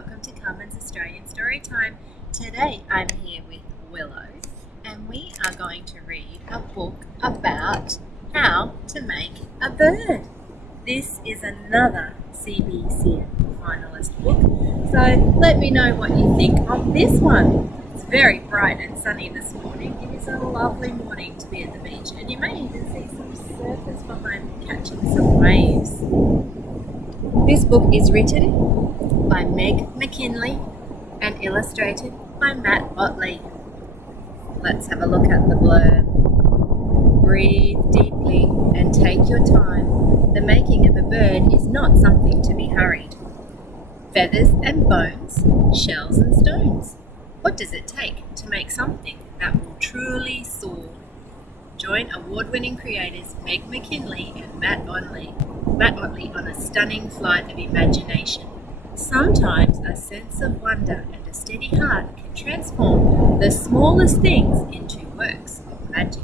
welcome to Carmen's Australian Storytime. Today I'm here with Willow and we are going to read a book about how to make a bird. This is another CBCA finalist book, so let me know what you think of this one. It's very bright and sunny this morning. It is a lovely morning to be at the beach, and you may even see some surfers behind me catching some waves. This book is written by Meg McKinley and illustrated by Matt Otley. Let's have a look at the blurb. Breathe deeply and take your time. The making of a bird is not something to be hurried. Feathers and bones, shells and stones. What does it take to make something that will truly soar? Join award-winning creators Meg McKinley and Matt Otley on a stunning flight of imagination. Sometimes a sense of wonder and a steady heart can transform the smallest things into works of magic.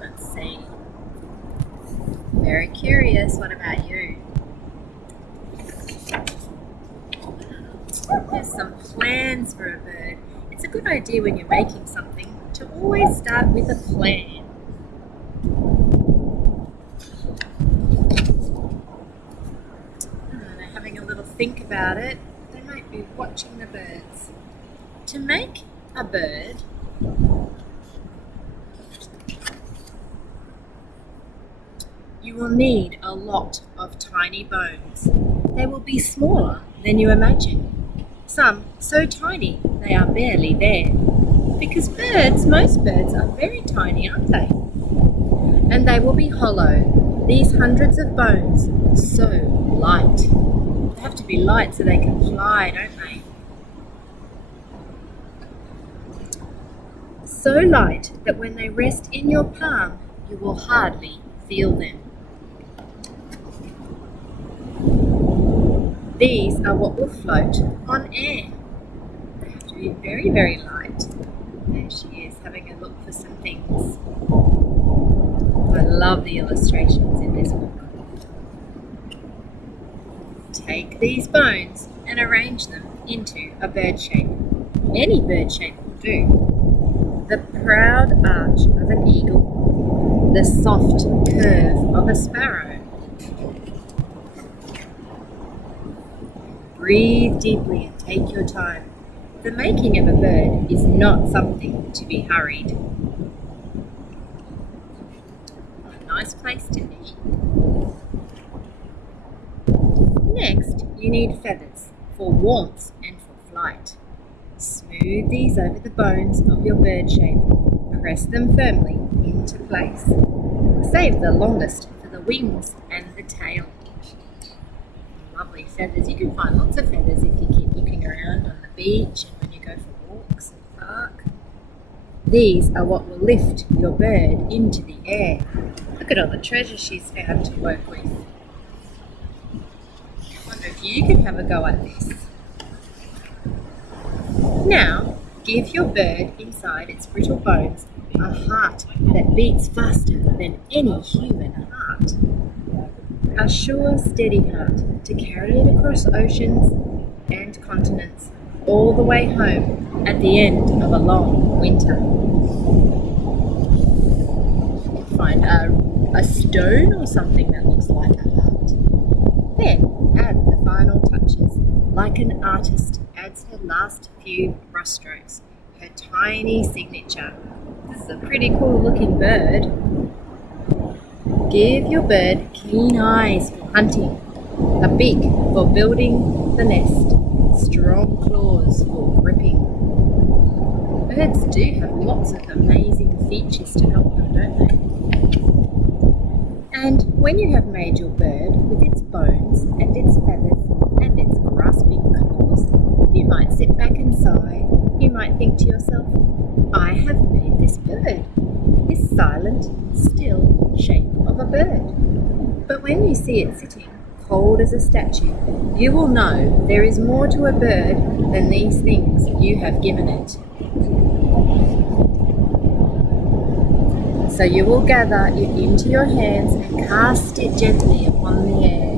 Let's see. Very curious. What about you? There's some plans for a bird. It's a good idea when you're making something to always start with a plan. They're having a little think about it. They might be watching the birds. To make a bird, you will need a lot of tiny bones. They will be smaller than you imagine. Some so tiny they are barely there. Because most birds are very tiny, aren't they? And they will be hollow, these hundreds of bones, so light. They have to be light so they can fly, don't they? So light that when they rest in your palm, you will hardly feel them. These are what will float on air. They have to be very, very light. There she is, having a look for some things. I love the illustrations in this book. Take these bones and arrange them into a bird shape. Any bird shape will do. The proud arch of an eagle, the soft curve of a sparrow. Breathe deeply and take your time. The making of a bird is not something to be hurried. A nice place to be. Next, you need feathers for warmth and for flight. Smooth these over the bones of your bird shape. Press them firmly into place. Save the longest for the wings and the tail. Lovely feathers. You can find lots of feathers if you keep looking around on the beach and when you go for walks in the park. These are what will lift your bird into the air. Look at all the treasure she's found to work with. I wonder if you could have a go at this. Now, give your bird inside its brittle bones a heart that beats faster than any human heart. A sure, steady heart to carry it across oceans and continents, all the way home at the end of a long winter. You can find a stone or something that looks like a heart. Then add the final touches, like an artist adds her last few brushstrokes, her tiny signature. This is a pretty cool looking bird. Give your bird keen eyes for hunting, a beak for building the nest, strong claws for gripping. Birds do have lots of amazing features to help them, don't they? And when you have made your bird with its bones and its feathers and its grasping claws, you might sit back and sigh. You might think to yourself, I have made this bird. This silent, still shape of a bird. But when you see it sitting, cold as a statue, you will know there is more to a bird than these things you have given it. So you will gather it into your hands and cast it gently upon the air.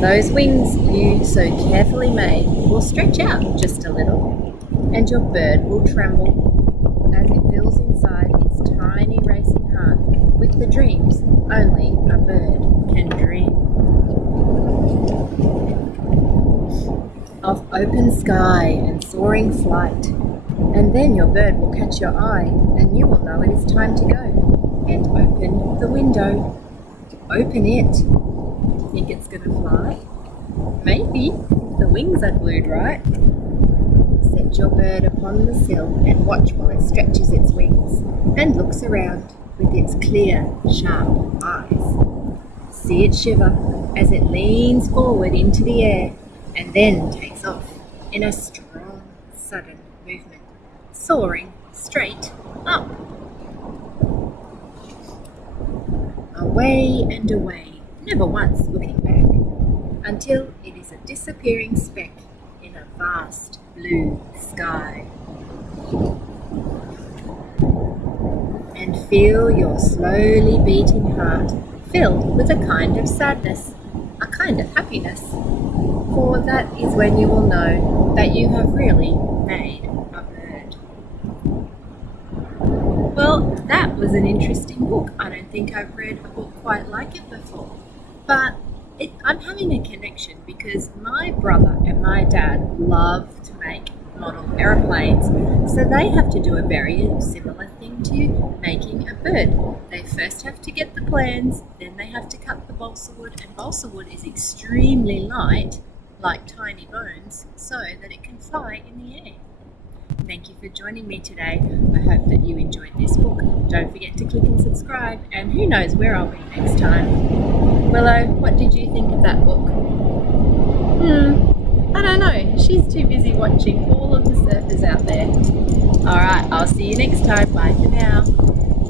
Those wings you so carefully made will stretch out just a little, and your bird will tremble as it feels inside its tiny racing heart with the dreams only a bird can dream. Of open sky and soaring flight, and then your bird will catch your eye and you will know it is time to go, and open the window. Open it. Think it's going to fly? Maybe, if the wings are glued right. Set your bird upon the sill and watch while it stretches its wings and looks around with its clear, sharp eyes. See it shiver as it leans forward into the air and then takes off in a strong, sudden movement, soaring straight up. Away and away, never once looking back, until it is a disappearing speck in a vast blue sky. And feel your slowly beating heart filled with a kind of sadness, a kind of happiness, for that is when you will know that you have really made a bird. Well, that was an interesting book. I don't think I've read a book quite like it before, but I'm having a connection because my brother and my dad love to make model aeroplanes, so they have to do a very similar thing to making a bird. They first have to get the plans, then they have to cut the balsa wood, and balsa wood is extremely light, like tiny bones, so that it can fly in the air. Thank you for joining me today. I hope that you enjoyed this book. Don't forget to click and subscribe, and who knows where I'll be next time. Willow, what did you think of that book? I don't know. She's too busy watching all of the surfers out there. Alright, I'll see you next time. Bye for now.